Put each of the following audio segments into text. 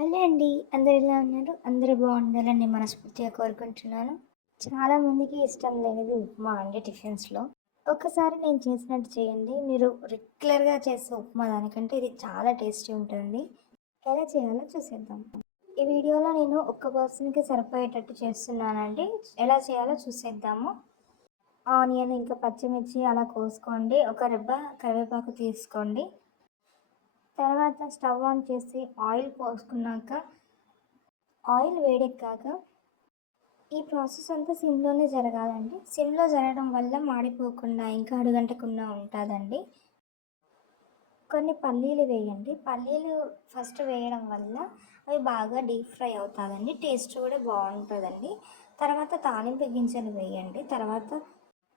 Hello అండి. అందరూ ఎలా ఉన్నారు? అందరూ బాగుండాలని మనస్ఫూర్తిగా కోరుకుంటున్నాను. చాలామందికి ఇష్టం లేనిది ఉప్మా అండి టిఫిన్స్‌లో. ఒక్కసారి నేను చేసినట్టు చేయండి. మీరు రెగ్యులర్‌గా చేసే ఉప్మా దానికంటే ఇది చాలా టేస్టీ ఉంటుంది. ఎలా చేయాలో చూసేద్దాం. ఈ వీడియోలో నేను ఒక్క పర్సన్‌కి సరిపోయేటట్టు చేస్తున్నానండి. ఎలా చేయాలో చూసేద్దాము. ఆనియన్ ఇంకా పచ్చిమిర్చి అలా కోసుకోండి. ఒక రెబ్బ కరివేపాకు తీసుకోండి. తర్వాత స్టవ్ ఆన్ చేసి ఆయిల్ పోసుకున్నాక ఆయిల్ వేడెక్కాక ఈ ప్రాసెస్ అంతా సిమ్‌లోనే జరగాలండి. సిమ్‌లో జరగడం వల్ల మాడిపోకుండా ఇంకా అడుగంటకుండా ఉంటదండి. కొన్ని పల్లీలు వేయండి. పల్లీలు ఫస్ట్ వేయడం వల్ల అవి బాగా డీప్ ఫ్రై అవుతాదండి. టేస్ట్ కూడా బావుంటదండి. తర్వాత తాలింపు గింజలు వేయండి. తర్వాత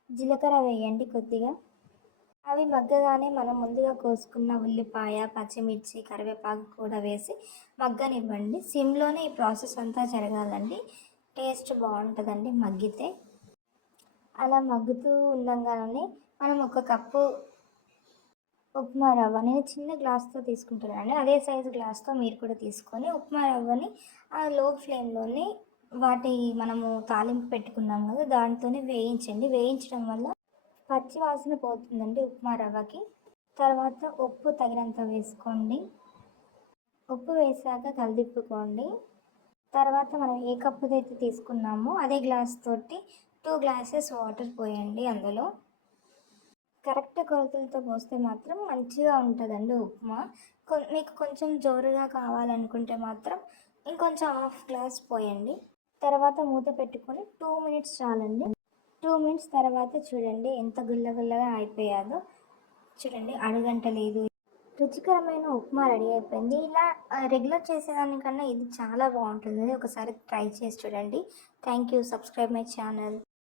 జీలకర్ర వేయండి కొద్దిగా. అవి మగ్గగానే మనం ముందుగా కోసుకున్న ఉల్లిపాయ, పచ్చిమిర్చి, కరివేపాకు కూడా వేసి మగ్గనివ్వండి. సిమ్‌లోనే ఈ ప్రాసెస్ అంతా జరగాలండి. టేస్ట్ బావుంటదండి మగ్గితే. అలా మగ్గుతూ ఉండంగానే మనం ఒక కప్పు ఉప్మా రవ్వ నేను చిన్న గ్లాస్‌తో తీసుకుంటున్నానండి. అదే సైజు గ్లాస్‌తో మీరు కూడా తీసుకొని ఉప్మా రవ్వని లో ఫ్లేమ్‌లోనే మనము తాలింపు పెట్టుకున్నాం కదా! దాంతోనే వేయించండి. వేయించడం వల్ల పచ్చి వాసన పోతుందండి ఉప్మా రవ్వకి. తర్వాత ఉప్పు తగినంత వేసుకోండి. ఉప్పు వేసాక కలిదిప్పుకోండి. తర్వాత మనం ఏ కప్పుదైతే తీసుకున్నామో అదే గ్లాస్ తోటి 2 గ్లాసెస్ వాటర్ పోయండి అందులో. కరెక్ట్ కొలతలతో పోస్తే మాత్రం మంచిగా ఉంటదండి ఉప్మా. మీకు కొంచెం జోరుగా కావాలనుకుంటే మాత్రం ఇంకొంచెం హాఫ్ గ్లాస్ పోయండి. తర్వాత మూత పెట్టుకొని 2 మినిట్స్ చాలండి. 2 మినిట్స్ తర్వాత చూడండి ఎంత గుల్ల గుల్లగా అయిపోయాదో. చూడండి అడుగంటలేదు. రుచికరమైన ఉప్మా రెడీ అయిపోయింది. ఇలా రెగ్యులర్ చేసేదానికన్నా ఇది చాలా బావుంటుంది. ఒకసారి ట్రై చేసి చూడండి. Thank you. Subscribe my channel.